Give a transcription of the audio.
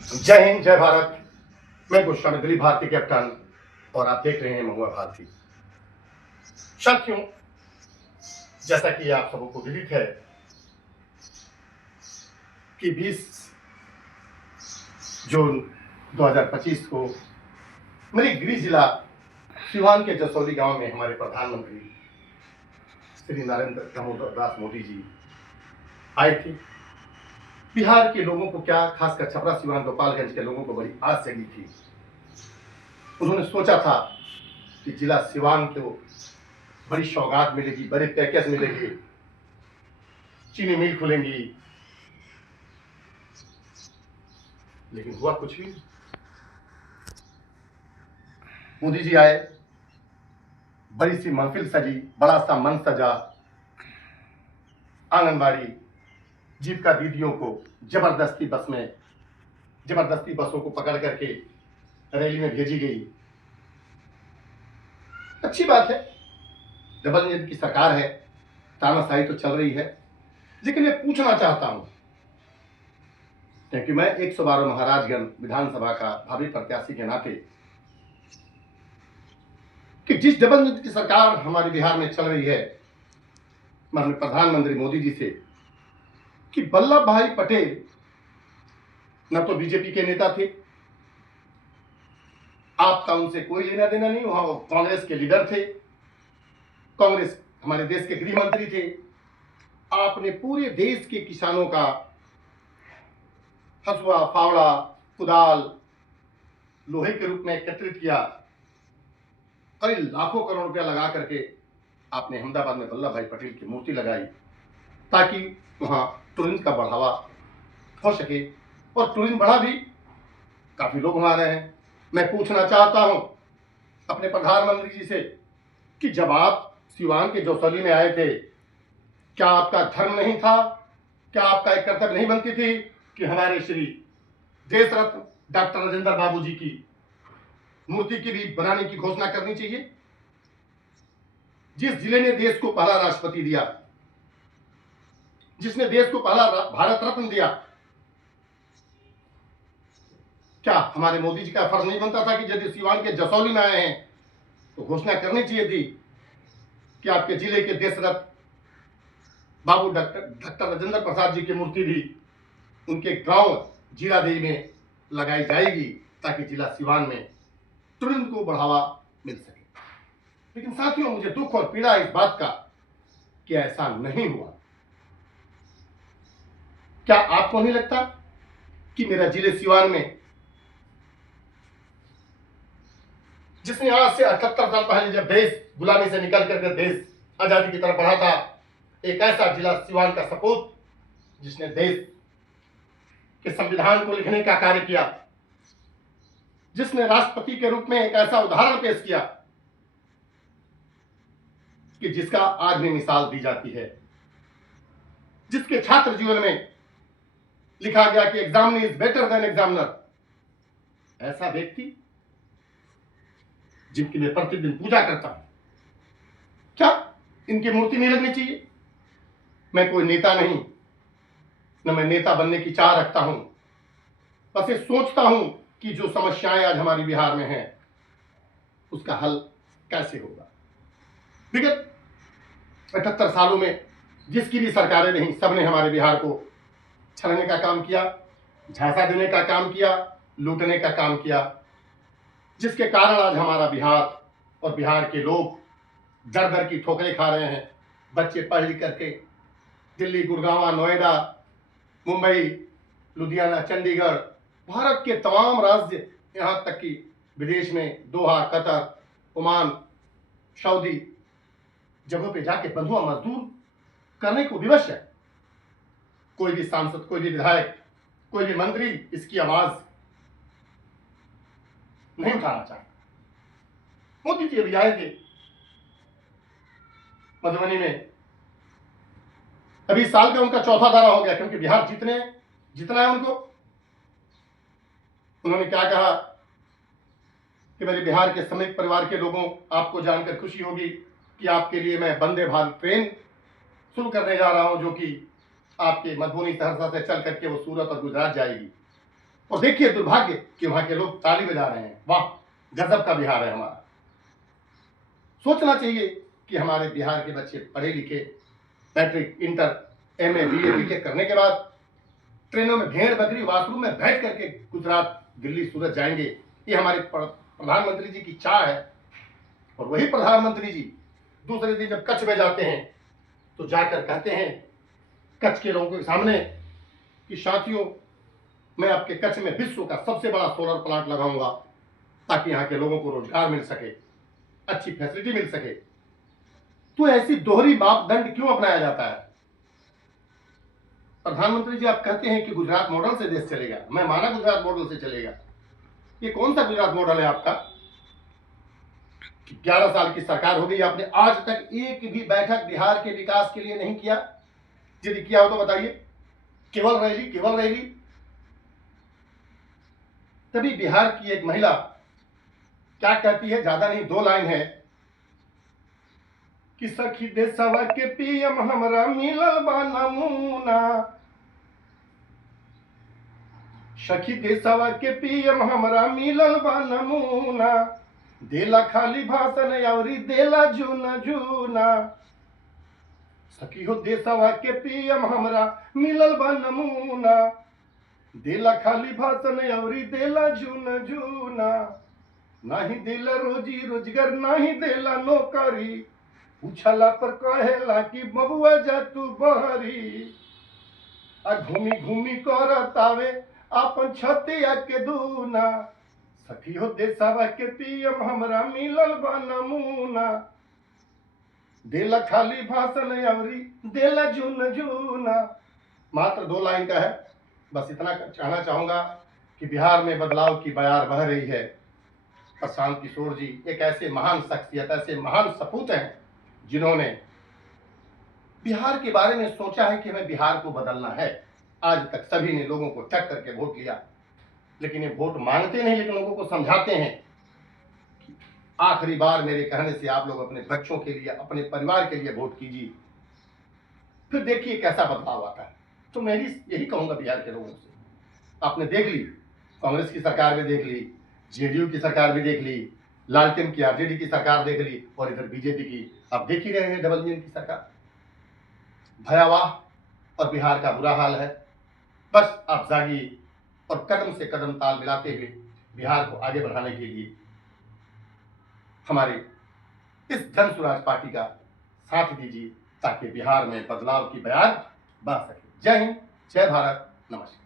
जय हिंद, जय भारत। मैं गोस्वामी दिलीप भारती कैप्टन और आप देख रहे हैं महुआ भारती। साथियों, जैसा कि आप सबको विदित है कि 20 जून 2025 को मेरे गृह जिला सिवान के जसौली गांव में हमारे प्रधानमंत्री श्री नरेंद्र दामोदर दास मोदी जी आए थे। बिहार के लोगों को, क्या खासकर छपरा सिवान गोपालगंज के लोगों को बड़ी आस जगी थी। उन्होंने सोचा था कि जिला सिवान को बड़ी सौगात मिलेगी, बड़े पैकेज मिलेंगे, चीनी मिल खुलेंगी, लेकिन हुआ कुछ भी नहीं। मोदी जी आए, बड़ी सी महफिल सजी, बड़ा सा मन सजा, आंगनबाड़ी जीविका दीदियों को जबरदस्ती बसों को पकड़ करके रैली में भेजी गई। अच्छी बात है, डबल इंजन की सरकार है, तानाशाही तो चल रही है, लेकिन मैं पूछना चाहता हूं, क्योंकि मैं 112 महाराजगंज विधानसभा का भावी प्रत्याशी के नाते, कि जिस डबल इंजन की सरकार हमारे बिहार में चल रही है, माननीय प्रधानमंत्री मोदी जी से कि वल्लभ भाई पटेल न तो बीजेपी के नेता थे, आपका उनसे कोई लेना देना नहीं, वहां वो कांग्रेस के लीडर थे, कांग्रेस हमारे देश के गृह मंत्री थे। आपने पूरे देश के किसानों का हसुआ, फावड़ा, कुदाल लोहे के रूप में एकत्रित किया, कई लाखों करोड़ रुपया लगा करके आपने अहमदाबाद में वल्लभ भाई पटेल की मूर्ति लगाई ताकि वहां टूरिज्म का बढ़ावा हो सके, और टूरिज्म बढ़ा भी, काफी लोग वहां आ रहे हैं। मैं पूछना चाहता हूं अपने प्रधानमंत्री जी से कि जब आप सिवान के जौसली में आए थे, क्या आपका धर्म नहीं था, क्या आपका एक कर्तव्य नहीं बनती थी कि हमारे श्री देश रत्न डॉक्टर राजेंद्र बाबू जी की मूर्ति की भी बनाने की घोषणा करनी चाहिए? जिस जिले ने देश को पहला राष्ट्रपति दिया, जिसने देश को पहला भारत रत्न दिया, क्या हमारे मोदी जी का फर्ज नहीं बनता था कि यदि सिवान के जसौली में आए हैं तो घोषणा करनी चाहिए थी कि आपके जिले के देश रत्न बाबू डॉक्टर राजेंद्र प्रसाद जी की मूर्ति भी उनके गांव जीरादेई में लगाई जाएगी ताकि जिला सिवान में टूरिज्म को बढ़ावा मिल सके। लेकिन साथियों, मुझे दुख और पीड़ा इस बात का कि ऐसा नहीं हुआ। क्या आपको नहीं लगता कि मेरा जिले सिवान में, जिसने आज से 78 साल पहले जब देश गुलामी से निकल करके देश आजादी की तरफ बढ़ा था, एक ऐसा जिला सिवान का सपूत जिसने देश के संविधान को लिखने का कार्य किया, जिसने राष्ट्रपति के रूप में एक ऐसा उदाहरण पेश किया कि जिसका आज भी मिसाल दी जाती है, जिसके छात्र जीवन में लिखा गया कि examiner is better than examiner, ऐसा व्यक्ति जिनकी मैं प्रतिदिन पूजा करता हूं, क्या इनकी मूर्ति नहीं लगनी चाहिए? मैं कोई नेता नहीं, न मैं नेता बनने की चाह रखता हूं, बस ये सोचता हूं कि जो समस्याएं आज हमारे बिहार में हैं उसका हल कैसे होगा। विगत 78 सालों में जिसकी भी सरकारें रहीं, सबने हमारे बिहार को छलने का काम किया, झांसा देने का काम किया, लूटने का काम किया, जिसके कारण आज हमारा बिहार और बिहार के लोग दर दर की ठोकरें खा रहे हैं। बच्चे पढ़ लिख करके दिल्ली, गुड़गांव, नोएडा, मुंबई, लुधियाना, चंडीगढ़, भारत के तमाम राज्य, यहां तक कि विदेश में दोहा, कतर, ओमान, सऊदी जगहों पे जाके बंधुआ मजदूर करने को विवश है। कोई भी सांसद, कोई भी विधायक, कोई भी मंत्री इसकी आवाज नहीं उठाना चाहता। मोदी जी अभी आए थे मधुबनी में, अभी साल का उनका चौथा दौरा हो गया, क्योंकि बिहार जितना है उनको। उन्होंने क्या कहा कि मेरे बिहार के श्रमिक परिवार के लोगों, आपको जानकर खुशी होगी कि आपके लिए मैं वंदे भारत ट्रेन शुरू करने जा रहा हूं, जो कि आपके मधुबनी सहरसा से चल करके वो सूरत और गुजरात जाएगी। और देखिए दुर्भाग्य कि वहां के लोग ताली बजा रहे हैं। वाह, गजब का बिहार है हमारा। सोचना चाहिए कि हमारे बिहार के बच्चे पढ़े लिखे, matric, inter, MA, BA, BTech करने के बाद ट्रेनों में भेड़ बकरी वॉशरूम में बैठ करके गुजरात, दिल्ली, सूरत जाएंगे। ये हमारे प्रधानमंत्री जी की चाह है। और वही प्रधानमंत्री जी दूसरे दिन जब कच्छ में जाते हैं तो जाकर कहते हैं कच्छ के लोगों के सामने कि साथियों, मैं आपके कच्छ में विश्व का सबसे बड़ा सोलर प्लांट लगाऊंगा ताकि यहाँ के लोगों को रोजगार मिल सके, अच्छी फैसिलिटी मिल सके। तो ऐसी दोहरी मापदंड क्यों अपनाया जाता है? प्रधानमंत्री जी आप कहते हैं कि गुजरात मॉडल से देश चलेगा। मैं माना गुजरात मॉडल से चलेगा। ये कौन सा गुजरात मॉडल है आपका? 11 साल की सरकार हो गई, आपने आज तक एक भी बैठक बिहार के विकास के लिए नहीं किया। यदि किया हो तो बताइए। केवल रैली, केवल रैली। तभी बिहार की एक महिला क्या कहती है, ज्यादा नहीं, 2 लाइन है कि सखी देशवा के पीएम हमरा मिलल बा नमूना, सखी देशवा के पीएम हमरा मिलल बा नमूना, देला खाली भाषण अवरी देला जूना जूना। सखी हो देशवा के पीएम हमरा मिलल बा नमूना, देला खाली भाषण अवरी देला जूना जूना। नाही देला रोजी रोजगार, नाही देला नौकरी, पूछला पर कहेला कि बबुआ जा तू बहरी। आ घूमी घूमी करतावे आपन छतिया के दूना, सखी हो देशवा के पीएम हमरा मिलल बा नमूना, देला खाली भाषण अवरी देला जून जूना। मात्र 2 लाइन का है। बस इतना कहना चाहूंगा कि बिहार में बदलाव की बयार बह रही है। प्रशांत किशोर जी एक ऐसे महान शख्सियत, ऐसे महान सपूत हैं जिन्होंने बिहार के बारे में सोचा है कि हमें बिहार को बदलना है। आज तक सभी ने लोगों को ठग करके वोट लिया, लेकिन ये वोट मांगते नहीं, लेकिन लोगों को समझाते हैं कि आखिरी बार मेरे कहने से आप लोग अपने बच्चों के लिए, अपने परिवार के लिए वोट कीजिए, फिर देखिए कैसा बदलाव आता है। तो मैं यही कहूंगा बिहार के लोगों से, आपने देख ली, कांग्रेस की सरकार भी देख ली, जेडीयू की सरकार भी देख ली, लालटेन की आरजेडी की सरकार देख ली, और इधर बीजेपी की आप देख ही रहे हैं डबल इंजन की सरकार। भयावह और बिहार का बुरा हाल है। बस आप जागिए और कदम से कदम ताल मिलाते हुए बिहार को आगे बढ़ाने के लिए हमारे इस जन स्वराज पार्टी का साथ दीजिए ताकि बिहार में बदलाव की बयार बह सके। जय हिंद, जय भारत, नमस्कार।